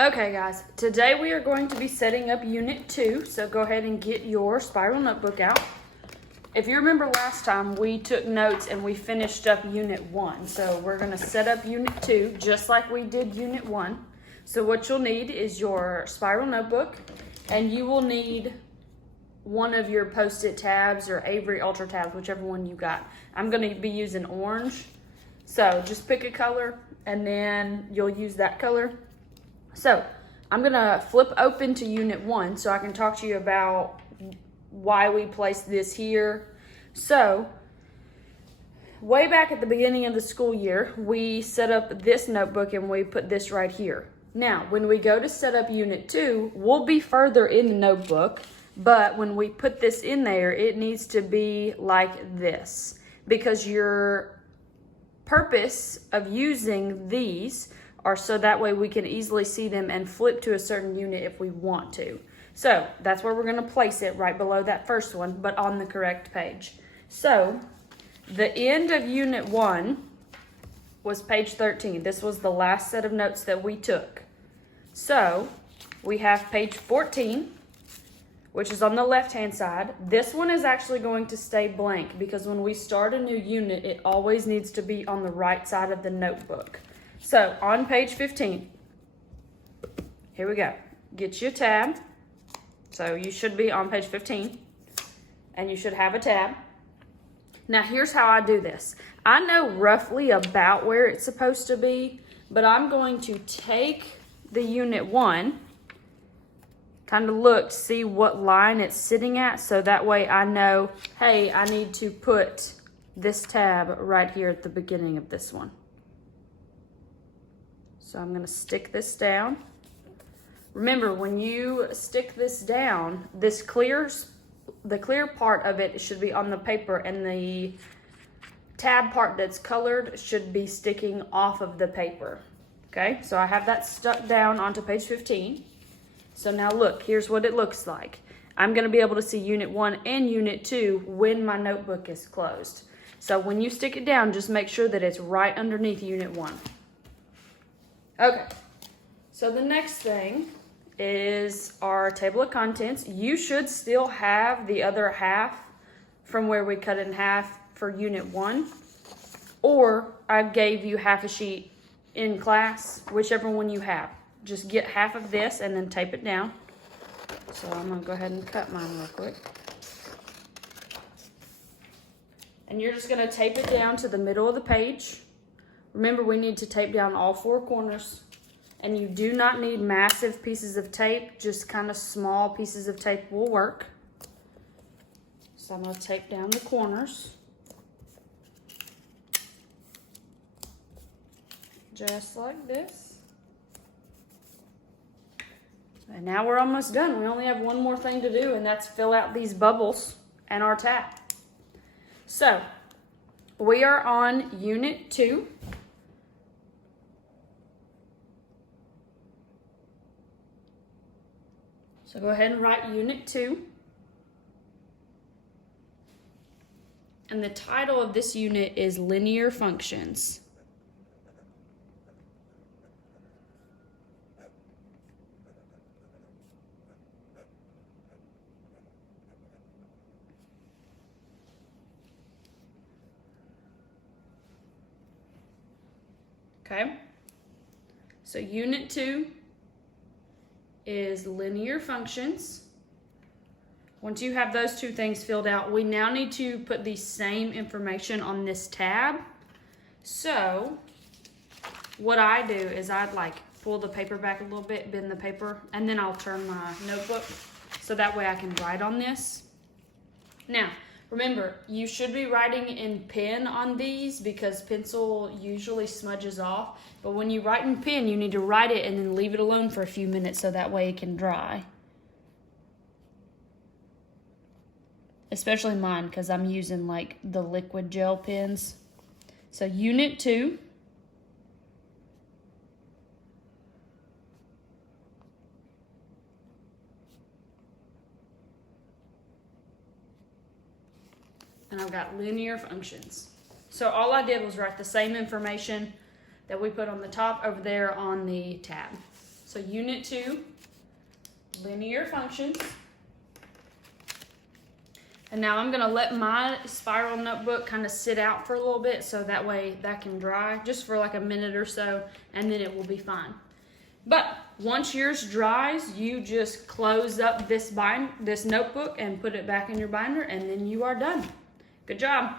Okay guys, today we are going to be setting up Unit 2, so go ahead and get your spiral notebook out. If you remember last time, we took notes and we finished up Unit 1, so we're going to set up Unit 2 just like we did Unit 1. So what you'll need is your spiral notebook, and you will need one of your Post-it tabs or Avery Ultra tabs, whichever one you got. I'm going to be using orange, so just pick a color and then you'll use that color. So I'm gonna flip open to Unit 1 so I can talk to you about why we placed this here. So way back at the beginning of the school year, we set up this notebook and we put this right here. Now, when we go to set up Unit 2, we'll be further in the notebook, but when we put this in there, it needs to be like this, because your purpose of using these are so that way we can easily see them and flip to a certain unit if we want to. So that's where we're going to place it, right below that first one, but on the correct page. So the end of Unit 1 was page 13. This was the last set of notes that we took. So we have page 14, which is on the left-hand side. This one is actually going to stay blank because when we start a new unit, it always needs to be on the right side of the notebook. So on page 15, here we go. Get you a tab. So you should be on page 15 and you should have a tab. Now here's how I do this. I know roughly about where it's supposed to be, but I'm going to take the Unit 1, kind of look, see what line it's sitting at, so that way I know, hey, I need to put this tab right here at the beginning of this one. So I'm going to stick this down. Remember, when you stick this down, the clear part of it should be on the paper, and the tab part that's colored should be sticking off of the paper. Okay, so I have that stuck down onto page 15. So now look, here's what it looks like. I'm going to be able to see Unit 1 and Unit 2 when my notebook is closed. So when you stick it down, just make sure that it's right underneath Unit 1. Okay, so the next thing is our table of contents. You should still have the other half from where we cut it in half for Unit 1, or I gave you half a sheet in class, whichever one you have. Just get half of this and then tape it down. So I'm gonna go ahead and cut mine real quick. And you're just gonna tape it down to the middle of the page. Remember, we need to tape down all 4 corners, and you do not need massive pieces of tape, just kind of small pieces of tape will work. So I'm going to tape down the corners, just like this. And now we're almost done. We only have one more thing to do, and that's fill out these bubbles and our tab. So we are on Unit 2. So go ahead and write Unit 2. And the title of this unit is Linear Functions. Okay? So Unit 2 is linear functions. Once you have those 2 things filled out, we now need to put the same information on this tab. So what I do is I'd like pull the paper back a little bit, bend the paper, and then I'll turn my notebook so that way I can write on this. Now, remember, you should be writing in pen on these because pencil usually smudges off. But when you write in pen, you need to write it and then leave it alone for a few minutes so that way it can dry. Especially mine, because I'm using like the liquid gel pens. So Unit 2. And I've got linear functions. So all I did was write the same information that we put on the top over there on the tab. So Unit 2, linear functions. And now I'm gonna let my spiral notebook kind of sit out for a little bit so that way that can dry just for like a minute or so, and then it will be fine. But once yours dries, you just close up this notebook and put it back in your binder, and then you are done. Good job.